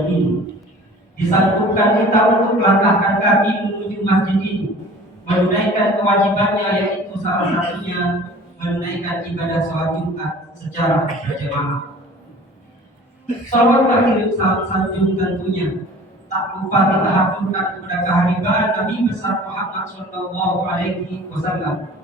ini. Disatukan kita untuk melangkahkan kaki menuju masjid ini, menunaikan kewajibannya, yaitu salah satunya menunaikan ibadah sholat Jumat secara berjamaah. Salawat bagi sanjung tentunya tak lupa kita haturkan kepada keharibaan Nabi besar Muhammad Shallallahu Alaihi Wasallam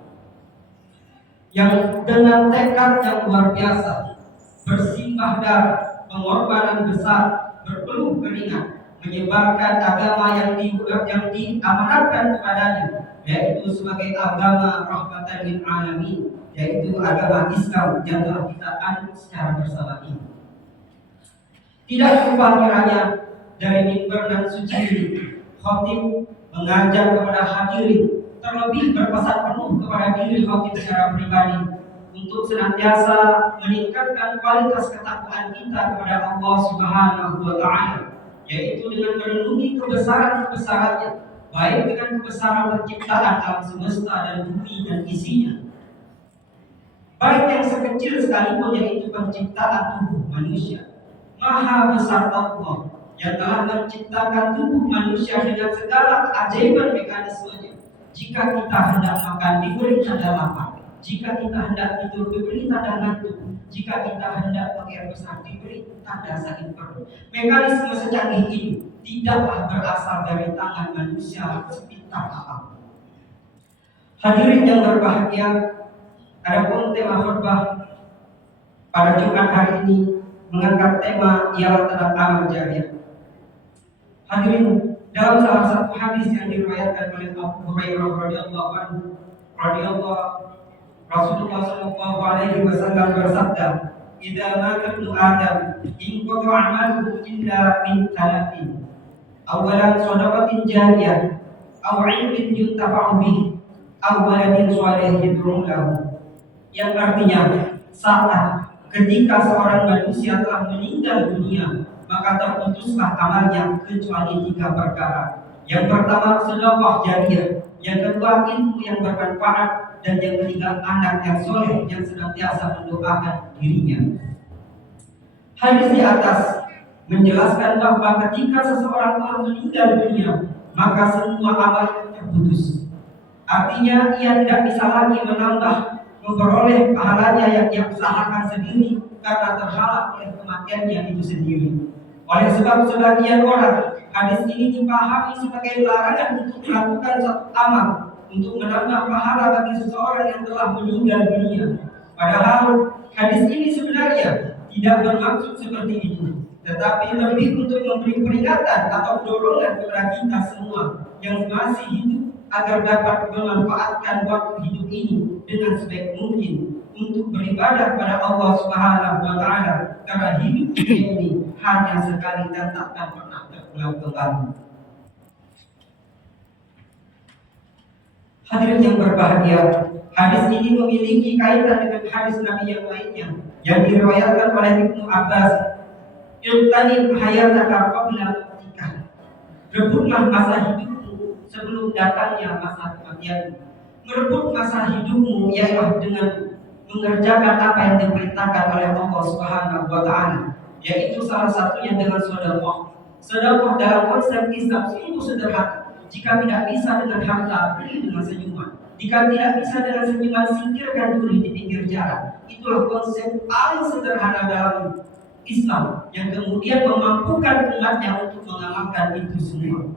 yang dengan tekad yang luar biasa, bersimbah darah, pengorbanan besar, berpeluh keringat, menyebarkan agama yang diamanatkan kepadanya, yaitu sebagai agama rahmatan lil alamin, yaitu agama Islam yang telah kita anut secara bersama ini. Tidak lupa kiranya dari mimbar dan suci ini, khatib mengajak kepada hadirin, terlebih berpesan penuh kepada diri khatib secara pribadi untuk senantiasa meningkatkan kualitas ketakwaan kita kepada Allah Subhanahu wa Ta'ala, yaitu dengan merenungi kebesaran-kebesarannya, baik dengan kebesaran penciptaan alam semesta dan bumi dan isinya, baik yang sekecil sekalipun, yaitu penciptaan tubuh manusia. Maha besar Allah yang telah menciptakan tubuh manusia dengan segala keajaiban mekanismenya. Jika kita hendak makan, diberi tanda lapar. Jika kita hendak tidur, diberi tanda ngantuk. Jika kita hendak pakai besar, diberi tanda sakit perut. Mekanisme secanggih ini tidaklah berasal dari tangan manusia sepintar apapun. Hadirin yang berbahagia, adapun tema khutbah pada Jumat hari ini mengangkat tema ialah tentang amal jariah. Hadirin, dalam salah satu hadis yang diriwayatkan oleh Abu Hurairah radhiyallahu anhu, Rasulullah sallallahu alaihi wasallam bersabda, "Idza mata ibnu Adam, inqata 'amaluhu illa min thalathin. Awalan shadaqatin jariyah, aw 'ilmin yuntafa'u bihi, aw waladin shalih yad'u lahu." Yang artinya, saat ketika seorang manusia telah meninggal dunia, maka terputuslah amalnya kecuali 3 perkara. Yang pertama, sedekah jariyah. Yang kedua, ilmu yang bermanfaat. Dan yang ketiga, anak yang soleh yang senantiasa mendoakan dirinya. Hadis di atas menjelaskan bahwa ketika seseorang telah meninggal dunia, maka semua amalnya terputus. Artinya ia tidak bisa lagi memperoleh pahalanya yang ia usahakan sendiri karena terhalang oleh kematiannya itu sendiri. Oleh sebab sebagian orang, hadis ini dipahami sebagai larangan untuk melakukan suatu amal untuk menambah pahala bagi seseorang yang telah meninggal dunia. Padahal hadis ini sebenarnya tidak bermaksud seperti itu, tetapi lebih untuk memberi peringatan atau dorongan kepada kita semua yang masih hidup agar dapat memanfaatkan waktu hidup ini dengan sebaik mungkin untuk beribadah kepada Allah Subhanahu wa Ta'ala, karena hidup ini hanya sekali dan tak akan pernah terulang kembali. Hadirin yang berbahagia, hadis ini memiliki kaitan dengan hadis Nabi yang lainnya yang diriwayatkan oleh Ibnu Abbas, "Iltanim hayataka qabla mautika." Rebutlah masa hidupmu sebelum datangnya masa kematian. Merebut masa hidupmu ialah dengan mengerjakan apa yang diperintahkan oleh Allah Subhanahu wa Ta'ala, yaitu salah satunya dengan sedekah. Sedekah dalam konsep Islam sungguh sederhana. Jika tidak bisa dengan harta, beri dengan senyuman. Jika tidak bisa dengan senyuman, singkirkan duri di pinggir jalan. Itulah konsep paling sederhana dalam Islam yang kemudian memampukan umatnya untuk mengamalkan itu semua.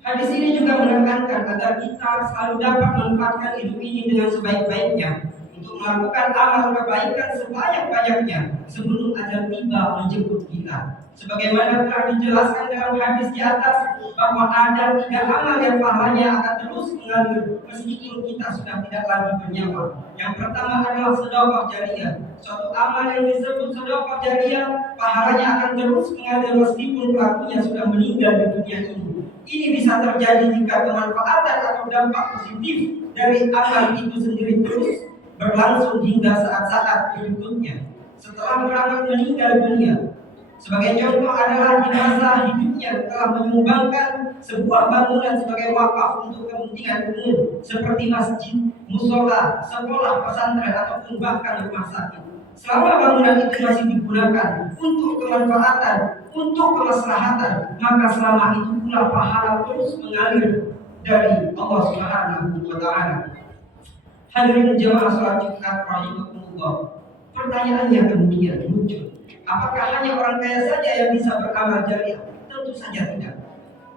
Hadis ini juga menekankan agar kita selalu dapat memanfaatkan hidup ini dengan sebaik-baiknya untuk melakukan amal kebaikan sebanyak-banyaknya sebelum ajal tiba menjemput kita. Sebagaimana telah dijelaskan dalam hadis di atas bahwa ada 3 amal yang pahalanya akan terus mengalir meskipun kita sudah tidak lagi bernyawa. Yang pertama adalah sedekah jariyah. Suatu amal yang disebut sedekah jariyah, pahalanya akan terus mengalir meskipun pelakunya sudah meninggal di dunia ini. Ini bisa terjadi jika kemanfaatan atau dampak positif dari amal itu sendiri terus berlangsung hingga saat-saat berikutnya setelah beramal meninggal dunia. Sebagai contoh adalah di masa hidupnya telah menyumbangkan sebuah bangunan sebagai wakaf untuk kepentingan umum seperti masjid, musola, sekolah, pesantren ataupun bahkan rumah sakit. Selama bangunan itu masih digunakan untuk kemanfaatan, untuk kemaslahatan, maka selama itu pula pahala terus mengalir dari Allah Subhanahu wa taala. Hadirin jemaah salat Jumat rahimakumullah. Pertanyaannya kemudian muncul, apakah hanya orang kaya saja yang bisa beramal jariah? Tentu saja tidak.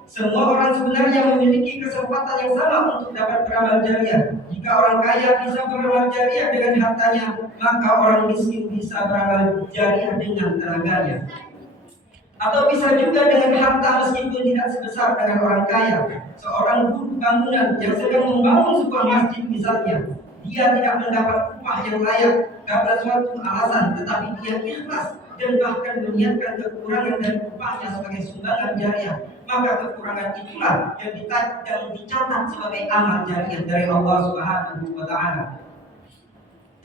Semua orang sebenarnya memiliki kesempatan yang sama untuk dapat beramal jariah. Jika orang kaya bisa beramal jariah dengan hartanya, maka orang miskin bisa beramal jariah dengan tenaganya. Atau bisa juga dengan harta meskipun tidak sebesar dengan orang kaya. Seorang buruh bangunan yang sedang membangun sebuah masjid misalnya, dia tidak mendapat upah yang layak karena suatu alasan, tetapi dia ikhlas dan bahkan meniatkan kekurangan dari upahnya sebagai sumbangan jariah, maka kekurangan itulah yang dicatat sebagai amal jariah dari Allah Subhanahu wa taala.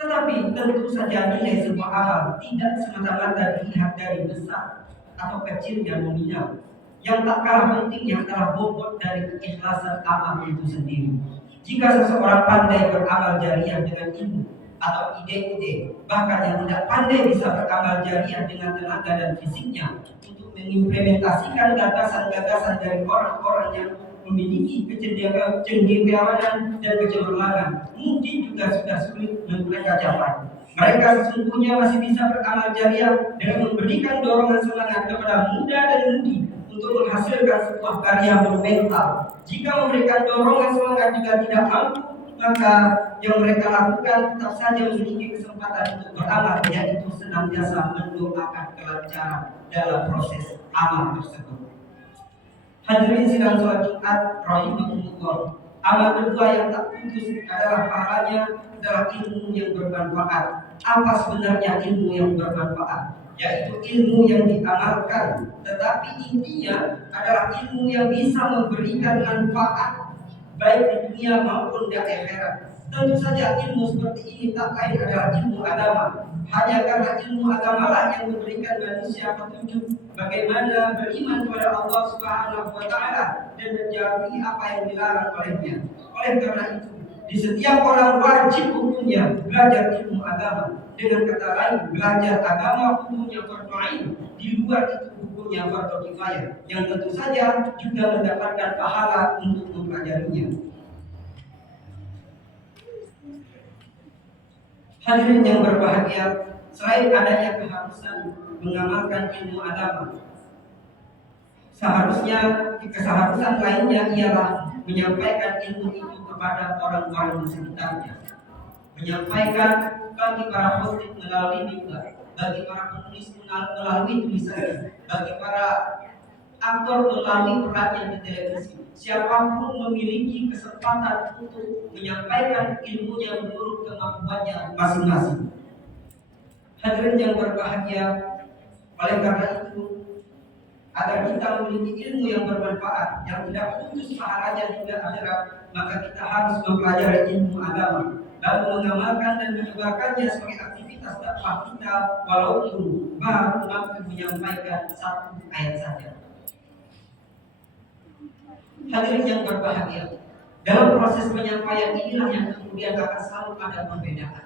Tetapi tentu saja nilai sebuah amal tidak semata-mata dilihat dari besar atau kecilnya nominal. Yang tak kalah pentingnya adalah bobot dari keikhlasan amal itu sendiri. Jika seseorang pandai beramal jariah dengan ilmu atau ide-ide, bahkan yang tidak pandai bisa beramal jariah dengan tenaga dan fisiknya untuk mengimplementasikan gagasan-gagasan dari orang-orang yang memiliki kecendekiawanan dan kecemerlangan, mungkin juga sudah sulit mereka capai. Mereka sesungguhnya masih bisa beramal jariah dengan memberikan dorongan semangat kepada muda dan mudi untuk menghasilkan sebuah karya monumental. Jika memberikan dorongan semangat juga tidak mampu, maka yang mereka lakukan tetap saja memiliki kesempatan untuk beramal, yaitu senantiasa mendoakan kelancaran dalam proses amal tersebut. Hadirin sidang salat Jumat rahimahumullah. Amal kedua yang tak putus adalah pahalanya adalah ilmu yang bermanfaat. Apa sebenarnya ilmu yang bermanfaat? Yaitu ilmu yang diamalkan, tetapi intinya adalah ilmu yang bisa memberikan manfaat baik di dunia maupun di akhirat. Tentu saja ilmu seperti ini tak lain adalah ilmu agama. Hanya karena ilmu agamalah yang memberikan manusia petunjuk bagaimana beriman kepada Allah Subhanahu wa taala dan menjauhi apa yang dilarang olehnya. Oleh karena itu, di setiap orang wajib hukumnya belajar ilmu agama. Dengan kata lain, belajar agama hukumnya fardu ain. Di luar itu hukumnya fardu kifayah, yang tentu saja juga mendapatkan pahala untuk mempelajarinya. Hadirin yang berbahagia, selain adanya keharusan mengamalkan ilmu agama, keseharusan lainnya ialah menyampaikan ilmu itu kepada orang-orang di sekitarnya. Menyampaikan bagi para khotib melalui mimbar, bagi para penulis melalui tulisan, bagi para aktor melalui perannya di televisi. Siapapun memiliki kesempatan untuk menyampaikan ilmunya menurut kemampuannya masing-masing. Hadirin yang berbahagia, oleh karena itu, agar kita memiliki ilmu yang bermanfaat, yang tidak putus pahalanya hingga akhirat, maka kita harus mempelajari ilmu agama, lalu mengamalkan dan menyebarkannya sebagai aktivitas dakwah kita, walaupun baru mampu menyampaikan satu ayat saja. Hadirin yang berbahagia, dalam proses penyampaian inilah yang kemudian akan selalu ada perbedaan.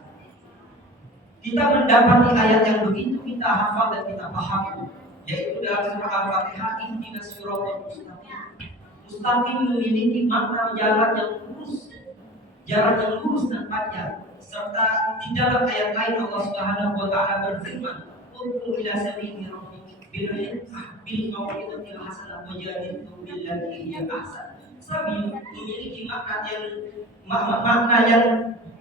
Kita mendapati ayat yang begitu kita hafal dan kita pahami, yaitu dalam surah Al-Fatihah, ihdinas siratal mustaqim. Mustaqim memiliki makna jalan yang lurus dan panjang. Serta di dalam ayat lain Allah Subhanahu wa taala berfirman, "Ud'u ila sabili rabbik bil hikmah bil mau'izatil hasanah wajadilhum billati hiya ahsan." Sabil memiliki makna yang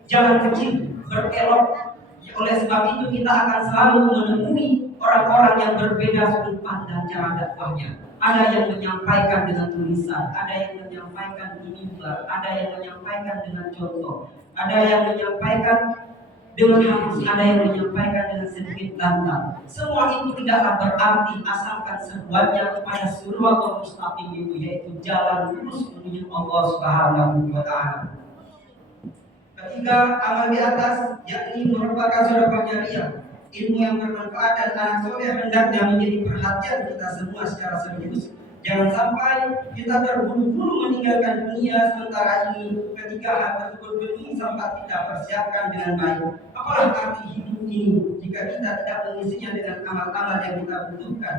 jalan kecil, berkelok. Oleh sebab itu kita akan selalu menemui orang-orang yang berbeda sudut pandang cara dakwahnya. Ada yang menyampaikan dengan tulisan, ada yang menyampaikan di mimbar, ada yang menyampaikan dengan contoh, ada yang menyampaikan dengan halus, ada yang menyampaikan dengan sedikit lantang. Semua itu tidaklah berarti asalkan seruannya kepada siratal mustaqim itu, yaitu jalan lurus menuju Allah Subhanahu wa taala. Ketiga, amal di atas yakni merupakan sedekah jariah. Ilmu yang bermanfaat dan anak soleh hendaknya menjadi perhatian kita semua secara serius. Jangan sampai kita terburu-buru meninggalkan dunia sementara ini ketika hal tersebut belum sempat kita persiapkan dengan baik. Apalah arti hidup ini jika kita tidak mengisinya dengan amal-amal yang kita butuhkan?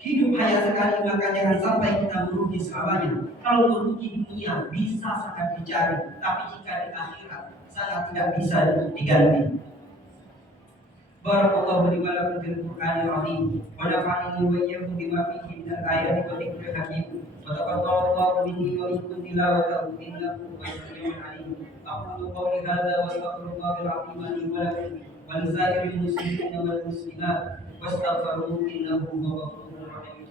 Hidup hanya sekali, maka jangan sampai kita merugi selamanya. Kalau merugi dunia bisa sangat dicari, tapi jika di akhirat sangat tidak bisa diganti. Barakallahu li wa lakum fil Qur'anil azim wa nafa'ani wa iyyakum bima fihi min al-ayati wa dhikril hakim wa taqabbalallahu minni wa minkum tilawatahu innahu huwas samiul alim. Aqulu qawli hadza wa astaghfirullahal azim li wa lakum wa li sa'iril muslimina wal muslimat wastaghfiruhu innahu huwal ghafurur rahim.